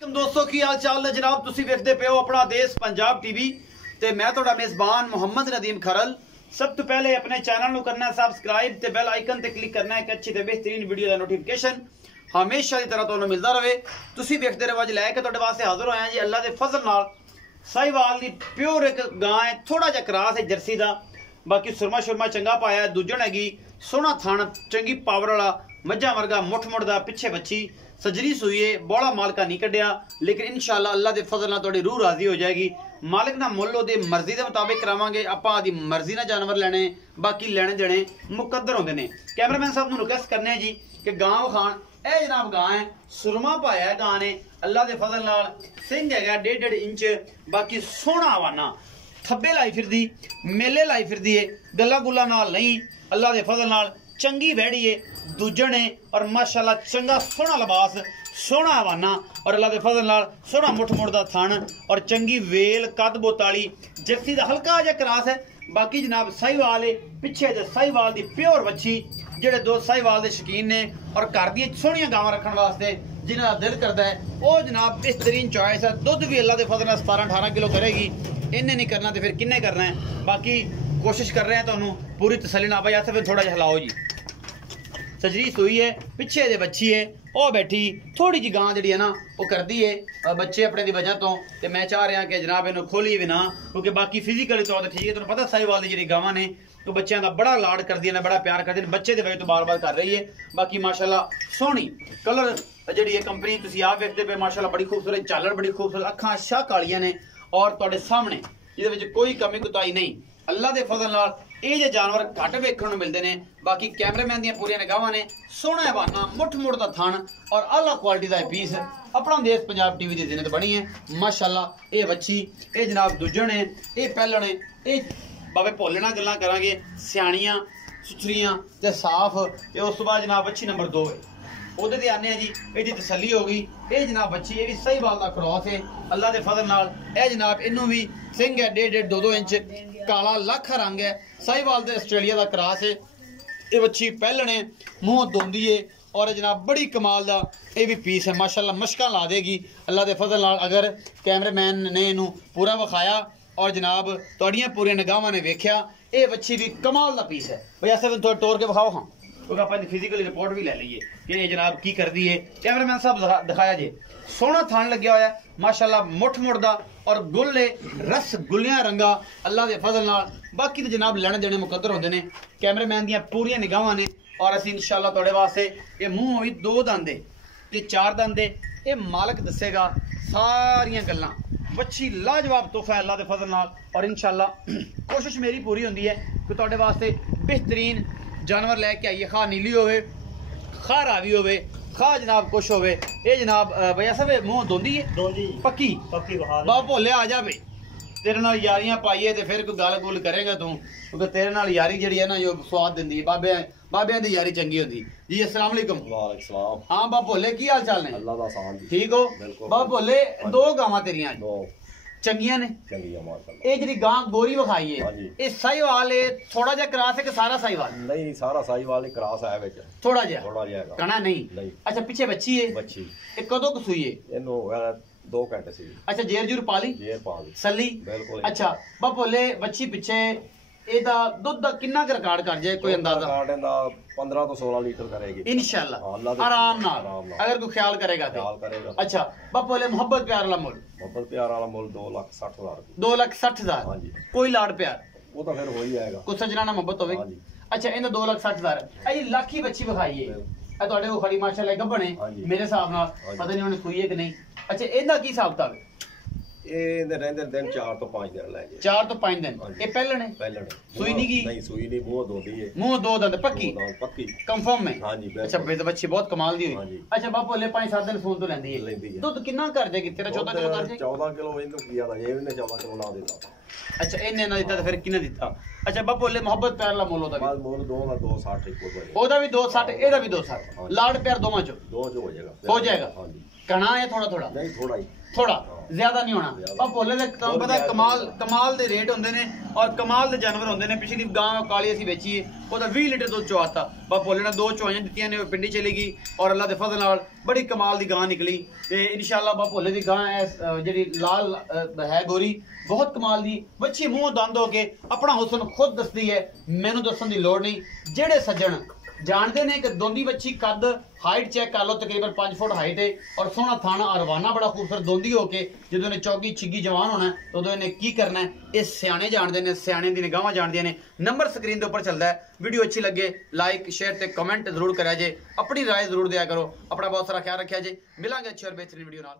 दोस्तों की हाल चाल है जनाब। तुसी वेखदे पे हो अपना देश पंजाब टीवी ते मैं तुहाडा मेजबान मोहम्मद नदीम खरल। सब तो पहले अपने चैनल को करना सबसक्राइब ते बेल आइकन ते क्लिक करना है कि अच्छी ते बेहतरीन वीडियो का नोटिफिकेशन हमेशा की तरह तुहानू मिलता रहे। तुसी वेखदे रहो, अज लैके तुहाडे वास्ते हाजिर होया जी अल्लाह के फजल नाल साहिवाल दी प्योर एक गां है, थोड़ा जा क्रास है जर्सी दा, बाकी सुरमा शुरमा चंगा पाया, दूजण हैगी, सोहना थान, चंगी पावर वाला मज्जा वर्गा, मुठ मुठदा, पिछे बच्ची सजरी सुई है, बड़ा मालका नहीं कढ़िया, लेकिन इंशाअल्लाह अल्लाह के फजल नाल तुहाडी रूह राजी हो जाएगी। मालिक ना मुल ओहदी मर्जी के मुताबिक करावांगे, आपां आदी मर्जी ना जानवर लेने, बाकी लेने देने मुकद्दर होंदे ने। कैमरामैन साहब नूं रिक्वेस्ट करने जी कि गां विखाण। ए जनाब गां है, सुरमा पाया है गां ने, अल्लाह के फजल नाल सिंह हैगा 1.5 इंच, बाकी सोहना हवाना, थब्बे लाई फिरदी, मेले लाई फिरदी है, गल्ला गुल्ला नाल नहीं, अल्लाह के फजल नाल चंगी वैड़ी है, दूजण है और माशाल्लाह चंगा सोहना लिबास, सोहना हवाना और अल्लाह के फजल नाल सोहना मुठ मुठ दा थान और चंगी वेल कद बोताली जर्सी दा हल्का जा क्रास है। बाकी जनाब साहिवाल है, पिछे दे साहिवाल दी प्योर बच्ची, जेडे दो साहिवाल दे शकीन ने और घर दी सोहणियां गावां रखण वास्ते जिन्हां दा दिल करदा है वो जनाब बेहतरीन चॉइस है। दुध भी अल्लाह के फजल नाल 17-18 किलो करेगी। इन्हें नहीं करना तो फिर किन्ने करना है। बाकी कोशिश कर रहे हैं तुहानू पूरी तसल्ली ना पाई, फिर थोड़ा जिहा हिलाओ जी। सजरी सुई है, पिछे दे बच्ची है, ओ बैठी थोड़ी जी गां जी है ना वो करती है बच्चे अपने की वजह तो मैं चाह रहा कि जनाब इन्हों खोली भी ना, क्योंकि बाकी फिजिकली तौर ठीक है। तुम पता साहिवाल की जी गावां ने तो बच्चों का बड़ा लाड कर दी, बड़ा प्यार करते हैं, बच्चे की वजह तो बार बार कर रही है। बाकी माशाल्लाह सोहनी कलर जी कंपनी तुम आप वेखते पे, माशाल्लाह बड़ी खूबसूरत झालर, बड़ी खूबसूरत अखां शाह कालियां ने और तुहाडे सामने ये कोई कमी कुताई नहीं। अल्लाह के फजल नाल ये जे जानवर घट वेखण नूं मिलदे ने। बाकी कैमरामैन दी पूरी निगाहां ने, सोहना हवाना, मुठ मुठ दा थान और आला क्वालिटी दा पीस अपना देश पंजाब टीवी दी जिन्नत बनी है माशाल्लाह। ये बच्ची ये जनाब दूजण है, ये पैलण है, ये बाबे भोले नाल गल्लां करांगे, सियाणियां सुथरियां ते साफ। ते उस तो बाद जनाब बच्ची नंबर 2 है, ਉਹਦੇ ਤੇ ਆਨੇ ਆ जी ਇਹਦੀ तसल्ली हो गई। ਇਹ जनाब बच्ची ये भी साहिवाल ਦਾ क्रॉस है, अल्लाह के फजल नाल ਇਹ जनाब इनू भी सिंह है 1.5-2 इंच, काला लाखा रंग है, साहिवाल ते आस्ट्रेलिया का क्रॉस है। ये बच्ची पहलण है, मुंह धोंदी है और जनाब बड़ी कमाल का ये भी पीस है माशाल्लाह, मशकां ला देगी अल्लाह के फजल नाल। अगर कैमरामैन ने इनू पूरा विखाया और जनाब तुहाड़ियां पूरी निगाहां ने वेख्या, ये बच्ची भी कमाल का पीस है। भाई ऐसे भी थोड़ा तोड़ के विखाओ हाँ, क्योंकि अपन फिजिकल रिपोर्ट भी ले लीए कि ये जनाब की कर दी है। कैमरामैन साहब दिखाया जी, सोहना थान लग्या होया माशाल्लाह, मुठ मुठदा और गुल्ले रस गुलियां रंगा अल्लाह के फजल नाल। बाकी तो जनाब लेने देने मुकद्दर होंदे ने, कैमरामैन दियां पूरियां निगाहां ने और असीं इंशाअल्लाह तुहाडे वास्ते ये मुंह होई 2 दंदे ते 4 दंदे ये मालक दसेगा सारियां गल्लां। बच्ची लाजवाब तोहफा है अल्लाह के फजल नाल और इंशाअल्लाह कोशिश मेरी पूरी होंदी है कि तुहाडे वास्ते बेहतरीन जानवर लैके आइए, खा नीली होवे, खा रावी होवे, खा जनाब कुछ होवे। ये जनाब भैया साहब मुंह धोंदी है पक्की पक्की बाबा भोले आ जा बे, तेरे नाल यारियां पाइए ते फिर कोई गल गुल करेगा तू, क्योंकि तेरे नाल यारी जी है ना जो स्वाद दिंदी है, बाबे दी यारी चंगी होंदी जी। अस्सलाम वालेकुम। वालेकुम सलाम। हाँ बाबा भोले की हाल चाल ने? अल्लाह दा आसान जी, ठीक हो बाबा भोले? 2 गावां तेरियां चंगियां ने, चंगियां माशाल्लाह। ये जी गां गोरी विखाई है, ये साहिवाल है, थोड़ा जा क्रास है कि सारा साहिवाल? नहीं सारा साहिवाल ही क्रास है विच, थोड़ा जा कना नहीं। अच्छा पिछे बच्ची है, बच्ची ये कदों क सूई है? इनो हो गया 2 घंटे सी। अच्छा जेर जूर पाली? जेर पाली सली बिल्कुल। अच्छा बा भोले बच्ची पिछे ਇਹਦਾ ਦੁੱਧ ਦਾ ਕਿੰਨਾ ਕੁ ਰਿਕਾਰਡ ਕਰ ਜਾਏ ਕੋਈ ਅੰਦਾਜ਼ਾ? ਰਿਕਾਰਡ ਇਹਦਾ 15 ਤੋਂ 16 ਲੀਟਰ ਕਰੇਗੀ इंशाल्लाह आराम नाल, अगर कोई ख्याल करेगा तो। अच्छा बा भोले मोहब्बत प्यार वाला मुल? मोहब्बत प्यार वाला मुल 2,60,000 2,60,000। हां जी। कोई लाड प्यार वो तो फिर हो ही जाएगा, कुछ सजनाना मोहब्बत होवे। हां जी। अच्छा इन्दा 2,60,000 ए जी लाखी बच्ची विखाई है, ए ਤੁਹਾਡੇ ਕੋਲ ਖੜੀ माशाल्लाह गब्बण है मेरे हिसाब नाल, पता नहीं ਉਹਨੇ ਸੂਈ ਹੈ ਕਿ नहीं। अच्छा ਇਹਦਾ ਕੀ ਹਿਸਾਬ ਕਿਤਾਬ है? ਇਹ ਰਹਿੰਦੇ ਦਿਨ 4 ਤੋਂ 5 ਦਿਨ ਲੈ ਜੇ। 4 ਤੋਂ 5 दिन ਇਹ ਪਹਿਲਣ ਹੈ? ਪਹਿਲਣ ਸੂਈ ਨਹੀਂ ਕੀ? ਨਹੀਂ ਸੂਈ ਨਹੀਂ, ਮੂੰਹ ਦੋਦੀ ਹੈ, ਮੂੰਹ 2 ਦੰਦ ਪੱਕੀ ਪੱਕੀ कंफर्म है? हां जी। अच्छा बेद बच्ची बहुत कमाल दी हुई। अच्छा बाप बोले 5-7 दिन सून तो लेंदी है, दूध कितना कर देगी तेरा? 14 किलो कर देगी। 14 किलो ਇਹਨੂੰ ਕੀ ਆਦਾ, ਇਹ ਵੀ ਨੇ 14 किलो ਲਾ ਦਿੱਤਾ। अच्छा ਇਹਨੇ ਨਾ ਦਿੱਤਾ ਤਾਂ ਫਿਰ ਕਿਹਨੇ ਦਿੱਤਾ? अच्छा बाप बोले मोहब्बत प्यार ला मोल ਉਹਦਾ ਵੀ? मोल 2,60 ਉਹਦਾ ਵੀ 260 ਇਹਦਾ ਵੀ 260, ਲਾਡ ਪਿਆਰ ਦੋਵਾਂ ਚੋਂ ਦੋ ਜੋ ਹੋ ਜਾਏਗਾ। हो जाएगा। हां जी। घना है थोड़ा थोड़ा नहीं थोड़ा ही थोड़ा ज्यादा नहीं होना पर भोले दे तुहानू पता कमाल दे रेट होंदे ने और कमाल दे जानवर होंदे ने। पिछली गां काली असीं बेची है ओदा 20 लीटर दुध चवाता पर भोले ने 2 चवाइयां दित्तियां ने पिंडी चली गई और अल्लाह दे फजल नाल बड़ी कमाल दी गां निकली ते इंशाअल्लाह बा भोले दी गां जेहड़ी लाल है गोरी बहुत कमाल दी बच्ची मुंह दंद हो के अपना हुस्न खुद दसदी है मैनू दसन दी लोड़ नहीं। जेड़े सज्जन जानते ने कि दोंदी बच्ची कद हाइट चेक कर लो तकरीबन 5 फुट हाइट है और सोहना थाना अरवाना बड़ा खूबसूरत दोंदी होके जो ने चौकी छिग्गी जवान होना है तो इन्हें की करना है ये सियाने जानते हैं सियाने दी निगाहां जानदियां ने। नंबर स्क्रीन के उपर चलता है। वीडियो अच्छी लगे लाइक शेयर ते कमेंट जरूर करा जे अपनी राय जरूर दिया करो। अपना बहुत सारा ख्याल रखा जे मिलांगे अच्छी और बेहतरीन वीडियो नाल।